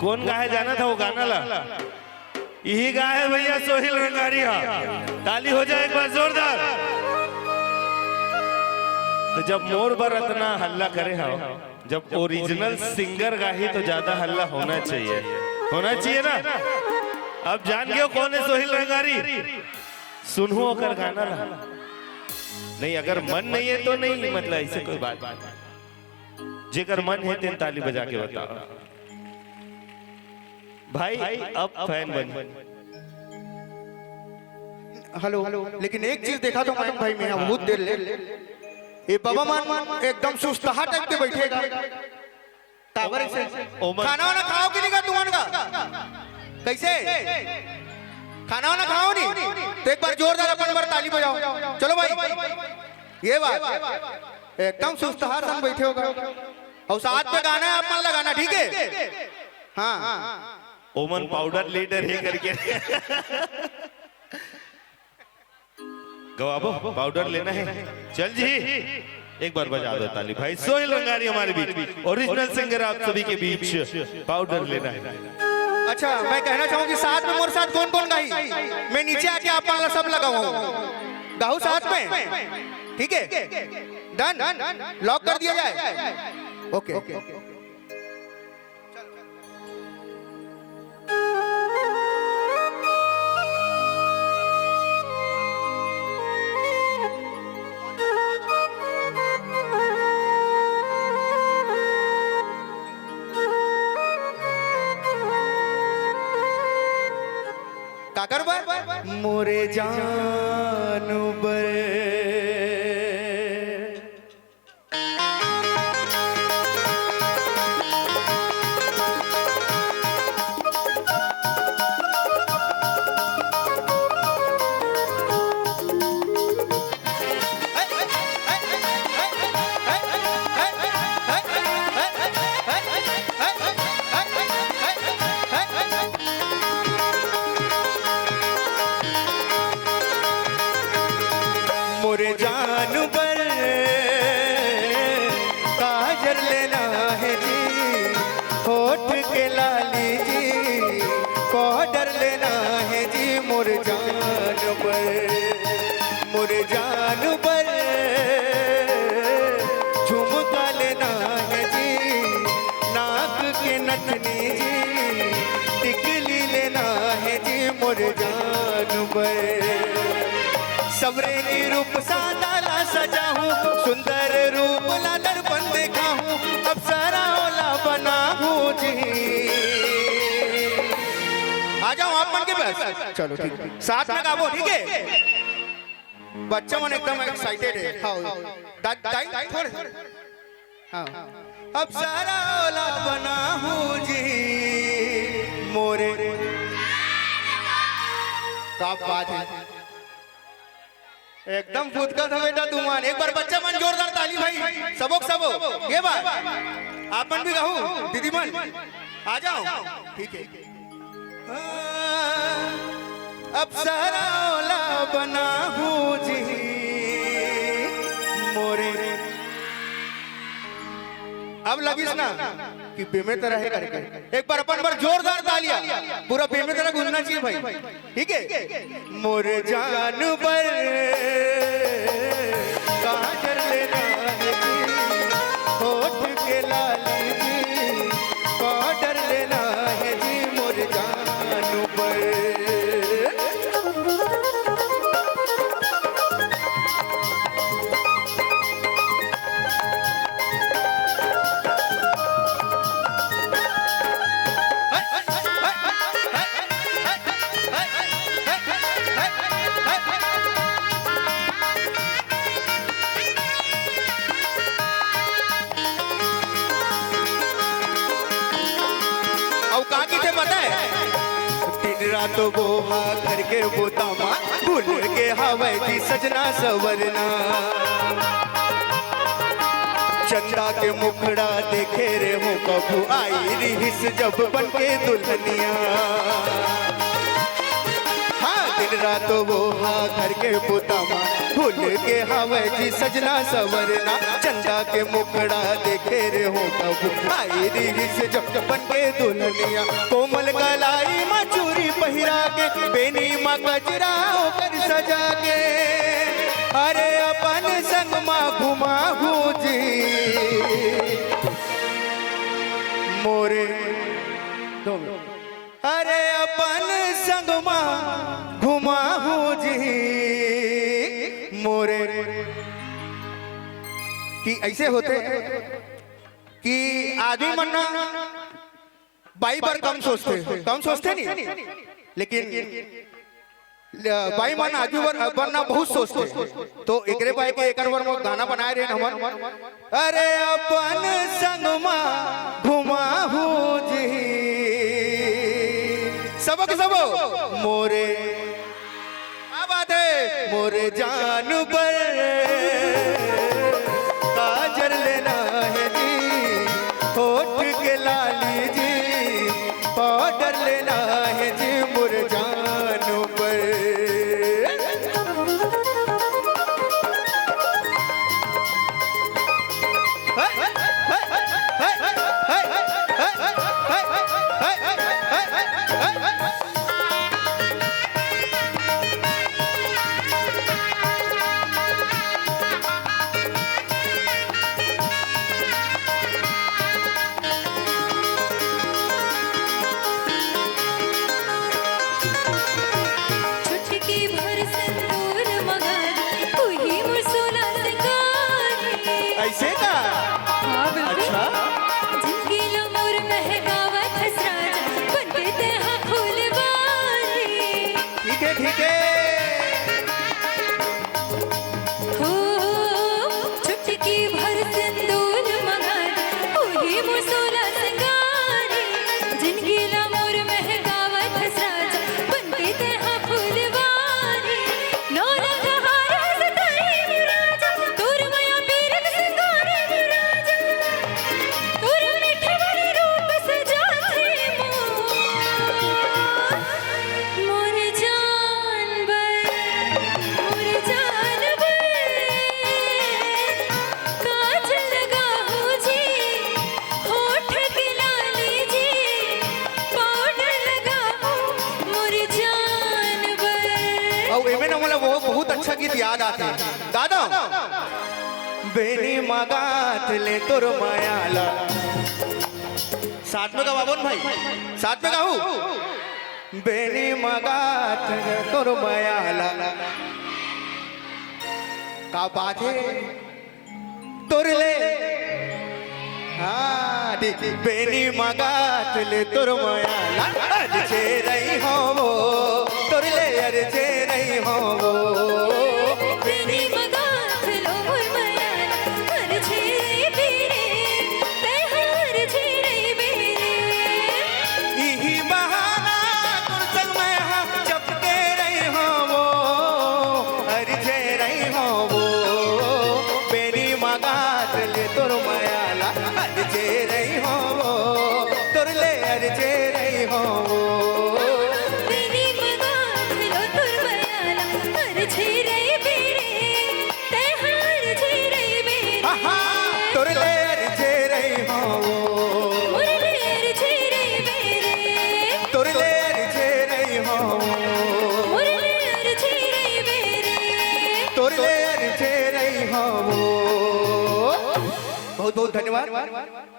कौन गाए जाना था वो गाना ला? यही गाए भैया सोहिल रंगारिया। ताली हो जाए एक बार जोरदार। तो जब मोर बर इतना हल्ला करे हो, जब ओरिजिनल सिंगर गाही तो ज्यादा हल्ला होना चाहिए, होना चाहिए ना। अब जान गए कौन है सोहिल रंगारी? सुनू होकर गाना ला। नहीं अगर मन नहीं है तो नहीं, मतलब ऐसे कोई बात। जेकर मन है तेन ताली बजा के बताओ भाई। अब फैन बन। हेलो, लेकिन एक चीज देखा तो मैडम भाई मैं बहुत देर ले ये बाबा मान एकदम सुस्तहा टाइप के बैठेगा। काबर से खाना वाना खाओ कि नहीं का तुम्हारे का? कैसे खाना वाना खाओ नहीं? तो एक बार जोरदार अपन बार ताली बजाओ। चलो भाई ये बात एकदम सुस्तहा सन बैठे होगा और साथ में गाना है, आप मान लगाना ठीक है? हाँ ओमन पाउडर लीडर है करके गवाबो पाउडर लेना है। चल जी एक बार बजा दो ताली भाई। सोहिल रंगारी हमारे बीच, ओरिजिनल सिंगर आप सभी के बीच पाउडर लेना है। अच्छा मैं कहना चाहूँ कि साथ में मोर साथ कौन कौन गाई, मैं नीचे आके आप वाला सब लगाऊं गाहू साथ में, ठीक है? डन, लॉक कर दिया जाए। ओके काकर बर मोरे जानू बर मोरे जानू बर काजर लेना है जी, होठ के लाली जी पाउडर लेना है जी। मोरे जानू बर झुमका लेना है जी, नाक के नथनी जी टिकली लेना है जी। मोरे जानू बर सबरे रूप सादाला सजा हूँ, सुंदर रूप ला दर्पण देखा हूँ, अब सारा ओला बना हूँ जी। आ जाओ आप मन के पास। चलो ठीक, साथ में गाओ ठीक है? बच्चा मन एकदम एक्साइटेड है। हाँ थोड़े हाँ। अब सारा ओला बना हूँ जी मोरे। क्या बात है, एकदम फुदका था बेटा तुमान। एक बार बच्चा मन जोरदार ताली भाई। सबो ये बात आप मन भी गाओ दीदी मन, आ जाओ ठीक है? अब सारा ओला बना हूँ जी मोरे। अब लगिस ना कि बेमे तरह है करके एक बार अपन बार जोरदार तालियां, पूरा बेमे तरह गूंजना चाहिए भाई, ठीक है? मोरे जानू बर काजर लेना है जी, होठ के लाली जी पाउडर लेना है जी। मोरे जानू बर तो वो हाँ करके वो दामा भूल के हवा जी सजना सवरना। चंदा के मुखड़ा देखे रे हो कभू आई रिहिस जब बन के दुल्हनिया। हाँ दिन रात वो हाँ घर के पुतामा भूल के हवा जी सजना सवरना। चंदा के मुखड़ा देखे रे हो कभू आई रिहिस जब बन के दुल्हनिया। गजरा कर सजा के अरे अपन संग मा घुमाहू जी मोरे अरे अपन संग मा घुमाहू जी मोरे कि ऐसे होते कि आदमी मरना बाई बार कम सोचते नहीं लेकिन बाई मन आदमी बनना बहुत सोचते तो एकरे पाए के एकर वर में गाना बनाए रहे हमर अरे अपन संग मा घुमाहू जी सबक सबो मोरे क्या बात है मोरे जान पर काजल लेना है जी होठ के लाली जी पाउडर लेना है जी मोरे जान पर ऐसे का हाँ बिल्कुल अच्छा जिंदगी लो मोर महकावत हसराज बनते ते हाँ फूलवारी ठीक है हो चुटकी भर सिंदूर मगर वही मुसोला सिंगारी जिंदगी लो मोर महकावत हसराज बनते ते हाँ फूलवारी नौला कहारा सताई विराजा दूर माया पीरन सिंगारे विराजा दूर मिठे वाले रूप सजाते मोर जान काजल लगाओ जी होठ के लाली जी पाउडर लगाओ मोर जान और एमे ना मला वो बहुत अच्छा गीत याद आते दादा बेनी मगात ले तोर मायाला साथ में गा बाबन भाई साथ में गाऊ बेनी मगात ले तोर मायाला का बात है तोर ले हाँ बेनी मगात ले तोर मायाला आज छे रही हो वो तोर ले अरे छे रही हो वो बेनी मगात लो मोर मायाला हर छेरे बेरे ते हर छेरे बेरे इही बहाना तोर संग में हम चपके रही हो वो अरे छे रही हो वो बेनी मगात ले तोर मायाला अरे छे रही हो वो तोर ले अरे छे रही हो वो बेनी मगात लो तोर मायाला हर छेरे बेरे ते हर छेरे बेरे आहा तोर ले अरे छे रही हो वो मोर लेर छेरे बेरे तोर ले अरे छे रही हो वो मोर लेर छेरे बेरे तोर ले अरे छे रही हो वो बहुत बहुत धन्यवाद